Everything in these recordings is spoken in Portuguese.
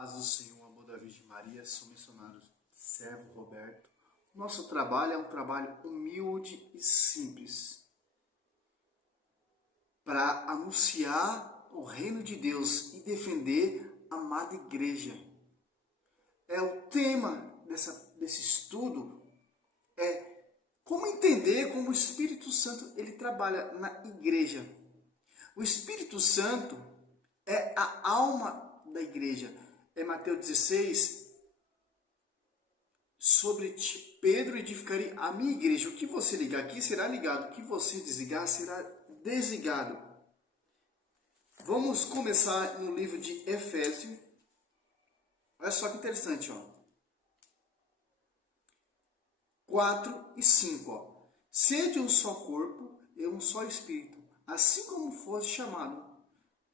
Paz do Senhor, amor da Virgem Maria, sou missionário Servo Roberto. Nosso trabalho é um trabalho humilde e simples para anunciar o reino de Deus e defender a amada igreja. O tema desse estudo é como entender como o Espírito Santo ele trabalha na igreja. O Espírito Santo é a alma da igreja. É Mateus 16, sobre ti, Pedro, edificarei a minha igreja. O que você ligar aqui será ligado, o que você desligar será desligado. Vamos começar no livro de Efésios. Olha só que interessante, ó. 4 e 5, ó. Sede um só corpo e um só espírito, assim como foste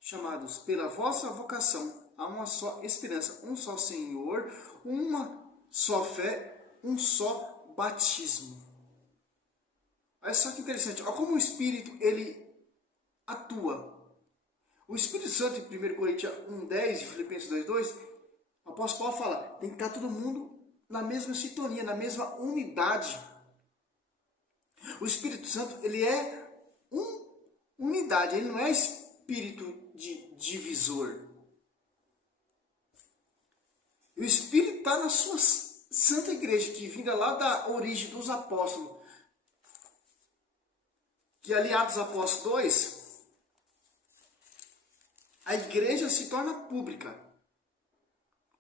chamados pela vossa vocação a uma só esperança, um só Senhor, uma só fé, um só batismo. Olha só que interessante, olha como o Espírito ele atua. O Espírito Santo, em 1 Coríntios 1,10 e Filipenses 2,2, o apóstolo Paulo fala, tem que estar todo mundo na mesma sintonia, na mesma unidade. O Espírito Santo, ele é unidade, ele não é espírito de divisor. E o Espírito está na sua Santa Igreja, que vinda lá da origem dos apóstolos, que ali Atos Apóstolos 2, a igreja se torna pública.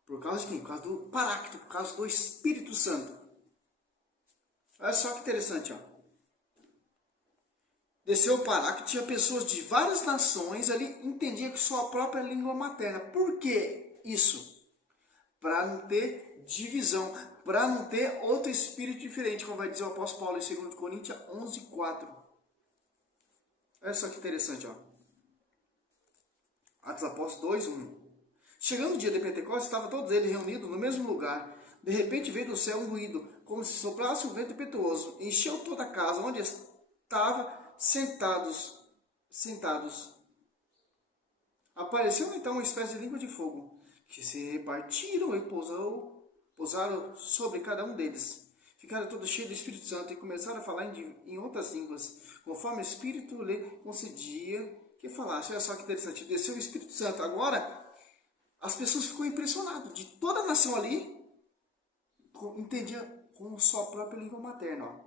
Por causa de quem? Por causa do Paráclito, por causa do Espírito Santo. Olha só que interessante, ó. Desceu o Paráclito, tinha pessoas de várias nações ali, entendiam que sua própria língua materna. Por que isso? Para não ter divisão, para não ter outro espírito diferente, como vai dizer o apóstolo Paulo em 2 Coríntios 11:4. Olha só que interessante, ó. Atos Apóstolos 2:1. Chegando o dia de Pentecostes, estavam todos eles reunidos no mesmo lugar. De repente veio do céu um ruído, como se soprasse um vento impetuoso, encheu toda a casa onde estavam sentados. Apareceu então uma espécie de língua de fogo, que se repartiram e pousaram sobre cada um deles. Ficaram todos cheios do Espírito Santo e começaram a falar em outras línguas, conforme o Espírito lhe concedia que falasse. Olha só que interessante, desceu o Espírito Santo. Agora, as pessoas ficam impressionadas, de toda a nação ali, entendia com sua própria língua materna. Ó.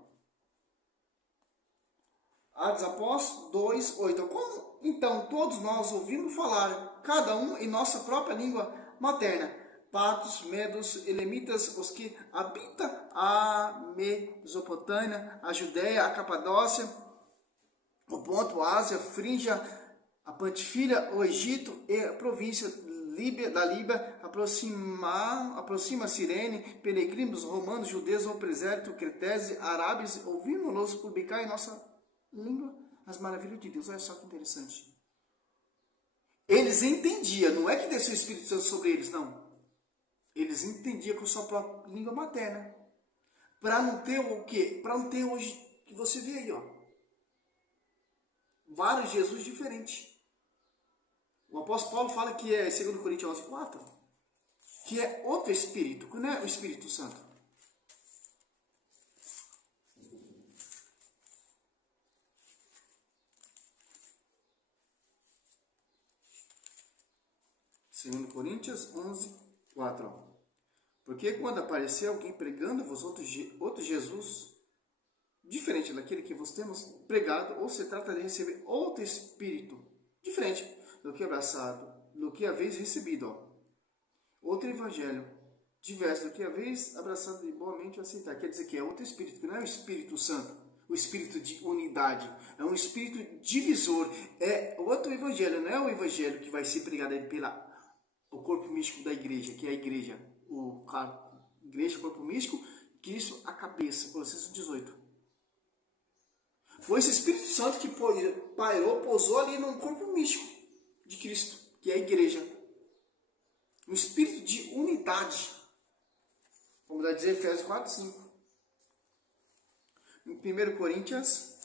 Atos Apóstolos 2:8. Como então todos nós ouvimos falar, cada um em nossa própria língua materna, patos, medos, elemitas, os que habitam a Mesopotâmia, a Judéia, a Capadócia, o Ponto, a Ásia, Frígia, a Pantifilha, o Egito e a província da Líbia, aproxima Cirene, peregrinos, romanos, judeus, o presépio, cretese, árabes, ouvimos-los publicar em nossa língua as maravilhas de Deus. Olha só que interessante. Eles entendiam, não é que desceu o Espírito Santo sobre eles, não. Eles entendiam com sua própria língua materna. Para não ter o quê? Para não ter hoje, que você vê aí, ó. Vários Jesus diferentes. O apóstolo Paulo fala que é, 2 Coríntios 11:4, que é outro Espírito, que não é o Espírito Santo. Segundo Coríntios 11:4. Porque quando aparecer alguém pregando-vos outro Jesus, diferente daquele que vos temos pregado, ou se trata de receber outro Espírito, diferente do que abraçado, do que haveis recebido, ó. Outro Evangelho, diverso do que haveis abraçado e boamente aceitar. Quer dizer que é outro Espírito, que não é o Espírito Santo, o Espírito de unidade, é um Espírito divisor, é outro Evangelho, não é o Evangelho que vai ser pregado aí o corpo místico da igreja, que é a igreja, igreja, corpo místico, Cristo, a cabeça, Colossenses 18. Foi esse Espírito Santo que pousou ali no corpo místico de Cristo, que é a igreja. Um espírito de unidade. Vamos lá dizer Efésios 4:5. Em 1 Coríntios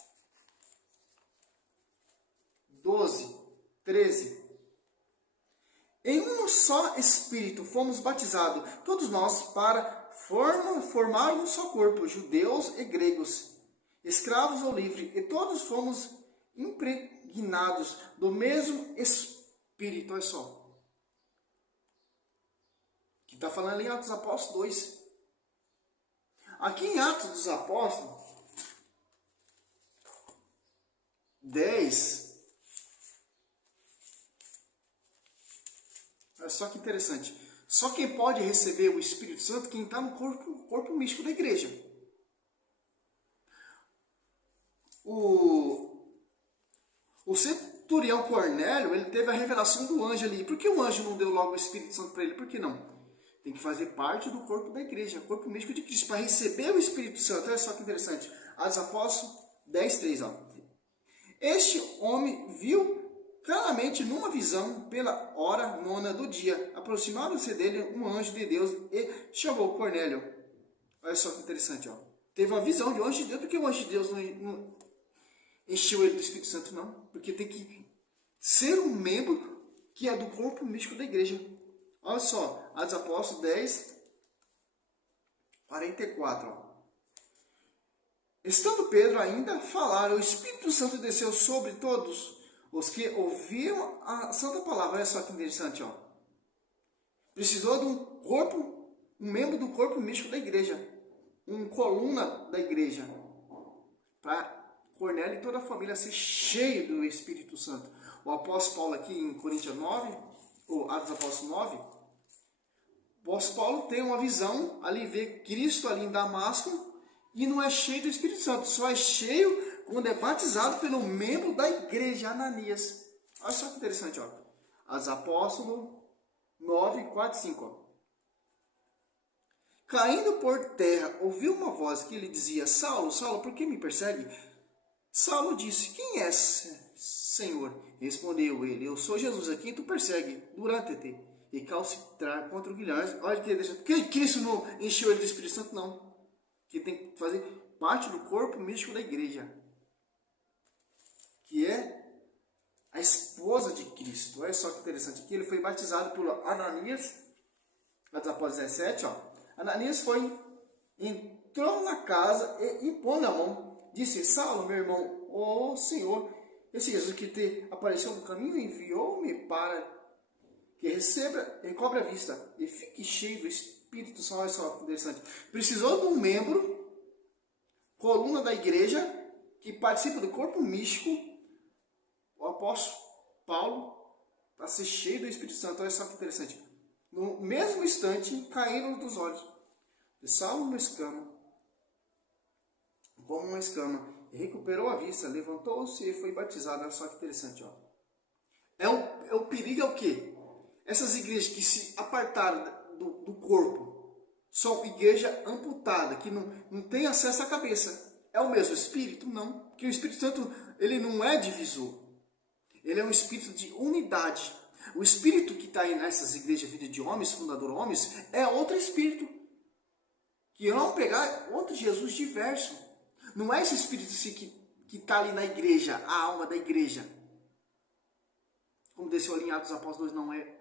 12:13. Em um só Espírito fomos batizados, todos nós, para formar um só corpo, judeus e gregos, escravos ou livres, e todos fomos impregnados do mesmo Espírito. Olha só, que está falando ali em Atos dos Apóstolos 2. Aqui em Atos dos Apóstolos 10, olha só que interessante. Só quem pode receber o Espírito Santo é quem está no corpo místico da igreja. O centurião Cornélio, ele teve a revelação do anjo ali. Por que o anjo não deu logo o Espírito Santo para ele? Por que não? Tem que fazer parte do corpo da igreja, corpo místico de Cristo, para receber o Espírito Santo. Olha só que interessante. Atos Apóstolos 10, 3. Ó. Este homem viu claramente numa visão, pela hora nona do dia, aproximaram-se dele um anjo de Deus e chamou Cornélio. Olha só que interessante. Ó. Teve uma visão de um anjo de Deus, porque o anjo de Deus não encheu ele do Espírito Santo, não. Porque tem que ser um membro que é do corpo místico da igreja. Olha só, Atos Apóstolos 10, 44. Ó. Estando Pedro ainda a falar, o Espírito Santo desceu sobre todos os que ouviram a santa palavra. Olha só que interessante. Ó. Precisou de um corpo, um membro do corpo místico da igreja. Uma coluna da igreja. Para Cornélio e toda a família ser cheio do Espírito Santo. O apóstolo Paulo aqui em Coríntios 9, ou Atos Apóstolos 9, o apóstolo Paulo tem uma visão, ali vê Cristo ali em Damasco, e não é cheio do Espírito Santo, só é cheio quando é batizado pelo membro da igreja, Ananias. Olha só que interessante, ó. Atos Apóstolos 9, 4, 5. Ó. Caindo por terra, ouviu uma voz que lhe dizia: Saulo, Saulo, por que me persegue? Saulo disse: Quem és, Senhor? Respondeu ele: Eu sou Jesus, a quem tu persegue, durante-te. E calcitrar contra o Guilherme. Olha que deixa. Que Cristo não encheu ele do Espírito Santo, não. Que tem que fazer parte do corpo místico da igreja. Que é a esposa de Cristo. Olha só que interessante. Aqui ele foi batizado por Ananias. Atos Apóstolos 17, ó. Ananias entrou na casa e impondo a mão. Disse: Saulo, meu irmão, ó Senhor, esse Jesus que te apareceu no caminho enviou-me para que recobre a vista e fique cheio do Espírito Santo. Olha só que interessante. Precisou de um membro, coluna da igreja, que participa do corpo místico, o apóstolo Paulo, para ser cheio do Espírito Santo. Olha só que interessante. No mesmo instante, caíram dos olhos de Saulo uma escama, como uma escama, e recuperou a vista, levantou-se e foi batizado. Olha só que interessante. Ó. O perigo é o quê? Essas igrejas que se apartaram do corpo são igreja amputada, que não tem acesso à cabeça. É o mesmo Espírito? Não. Porque o Espírito Santo, ele não é divisor. Ele é um Espírito de unidade. O Espírito que está aí nessas igrejas vida de homens, fundador homens, é outro Espírito. Que vão pegar outro Jesus diverso. Não é esse Espírito assim, que está ali na igreja, a alma da igreja. Como desceu ali em Atos dos Apóstolos 2, não é.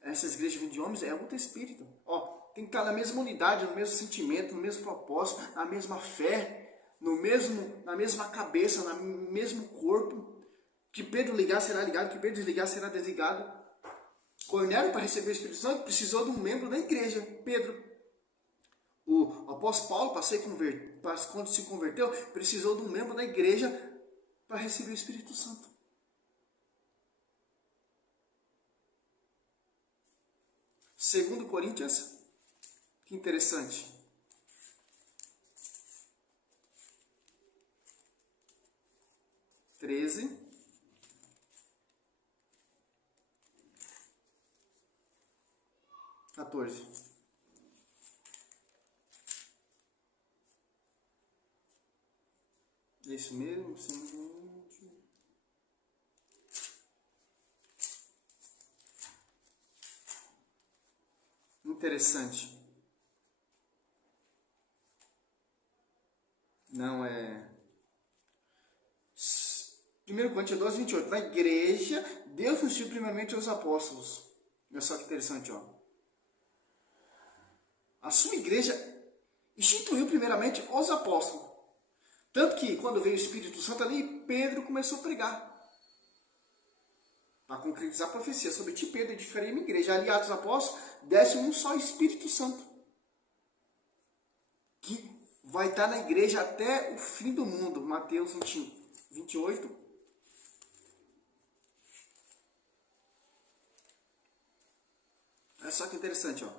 Essas igrejas de homens é outro espírito. Ó, tem que estar na mesma unidade, no mesmo sentimento, no mesmo propósito, na mesma fé, na mesma cabeça, no mesmo corpo. Que Pedro ligar será ligado, que Pedro desligar será desligado. Cornélio, para receber o Espírito Santo, precisou de um membro da igreja, Pedro. O apóstolo Paulo, quando se converteu, precisou de um membro da igreja para receber o Espírito Santo. Segundo Coríntios, que interessante. Treze. É isso mesmo? Interessante. Não é. 1 Coríntios 12, 28. Na igreja, Deus instituiu primeiramente os apóstolos. Olha só que interessante, ó. A sua igreja instituiu primeiramente os apóstolos. Tanto que quando veio o Espírito Santo ali, Pedro começou a pregar. Para concretizar a profecia sobre ti, Pedro, edificaria minha igreja. Ali, Atos dos Apóstolos, desce um só Espírito Santo, que vai estar na igreja até o fim do mundo. Mateus 28. Olha só que interessante, ó.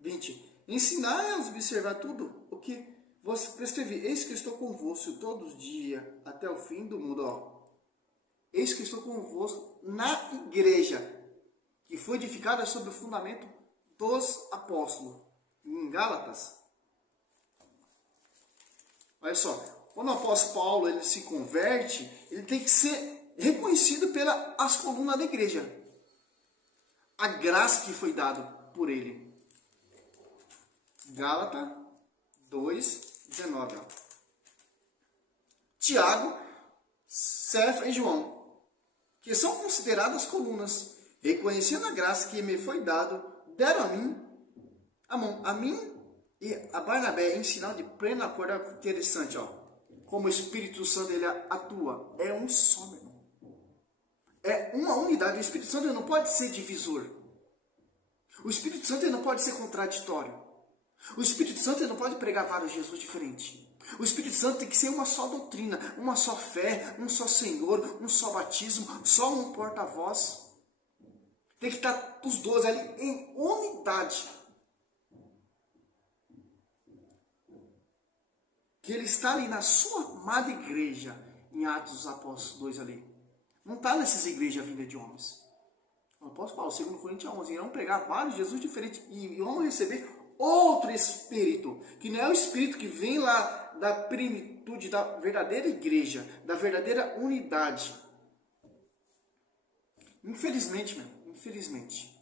20. Ensinai a observar tudo o que vos prescrevi. Eis que estou convosco todos os dias até o fim do mundo, ó. Eis que estou convosco na igreja, que foi edificada sobre o fundamento dos apóstolos. Em Gálatas. Olha só, quando o apóstolo Paulo ele se converte, ele tem que ser reconhecido pelas colunas da igreja. A graça que foi dada por ele. Gálatas 2:19. Tiago, Cefas e João, que são consideradas colunas, reconhecendo a graça que me foi dado, deram a mim e a Barnabé em sinal de pleno acordo. Interessante, ó. Como o Espírito Santo ele atua, é um só, meu irmão. É uma unidade. O Espírito Santo ele não pode ser divisor. O Espírito Santo ele não pode ser contraditório. O Espírito Santo ele não pode pregar vários Jesus diferentes. O Espírito Santo tem que ser uma só doutrina, uma só fé, um só Senhor, um só batismo, só um porta-voz. Tem que estar os 12 ali em unidade. Que ele está ali na sua amada igreja, em Atos dos Apóstolos 2 ali. Não está nessas igrejas vindas de homens. O apóstolo Paulo, 2 Coríntios 11, irão pregar vários Jesus diferentes e vão receber outro Espírito, que não é o Espírito que vem lá da plenitude da verdadeira igreja, da verdadeira unidade. Infelizmente, meu, infelizmente,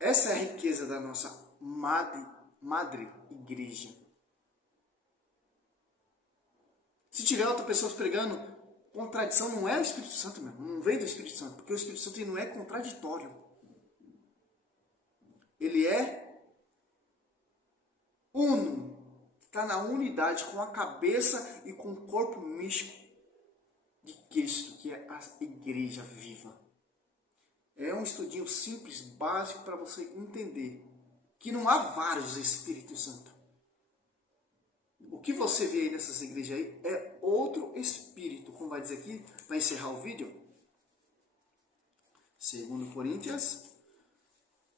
essa é a riqueza da nossa madre igreja. Se tiver outras pessoas pregando contradição, não é o Espírito Santo mesmo, não veio do Espírito Santo, porque o Espírito Santo ele não é contraditório. Ele é uno, está na unidade com a cabeça e com o corpo místico de Cristo, que é a igreja viva. É um estudinho simples, básico, para você entender que não há vários Espíritos Santos. O que você vê aí nessas igrejas aí é outro Espírito, como vai dizer aqui, para encerrar o vídeo. 2 Coríntios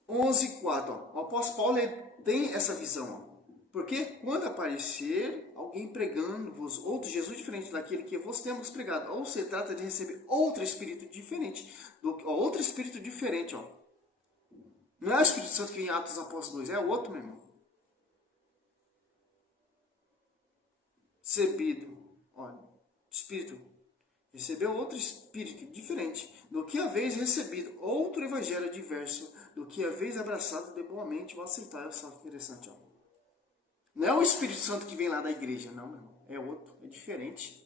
11:4. O apóstolo Paulo tem essa visão, ó. Porque quando aparecer alguém pregando-vos outro Jesus diferente daquele que vos temos pregado, ou se trata de receber outro Espírito diferente, outro Espírito diferente, ó. Não é o Espírito Santo que vem em Atos dos Apóstolos 2, é o outro, meu irmão. Recebido, olha, Espírito, recebeu outro Espírito diferente do que haveis recebido, outro Evangelho diverso do que haveis abraçado de boamente ou aceitar. Olha só que interessante, ó. Não é o Espírito Santo que vem lá da igreja, não, meu irmão. É outro, é diferente.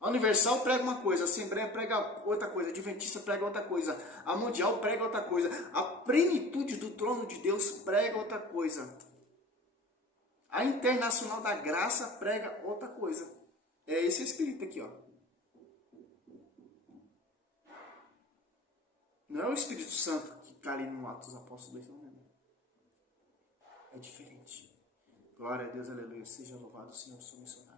A Universal prega uma coisa, a Assembleia prega outra coisa, a Adventista prega outra coisa, a Mundial prega outra coisa, a plenitude do trono de Deus prega outra coisa. A Internacional da Graça prega outra coisa. É esse Espírito aqui, ó. Não é o Espírito Santo que está ali no Atos dos Apóstolos 2, não. É diferente. Glória a Deus, aleluia. Seja louvado o Senhor, sou missionário.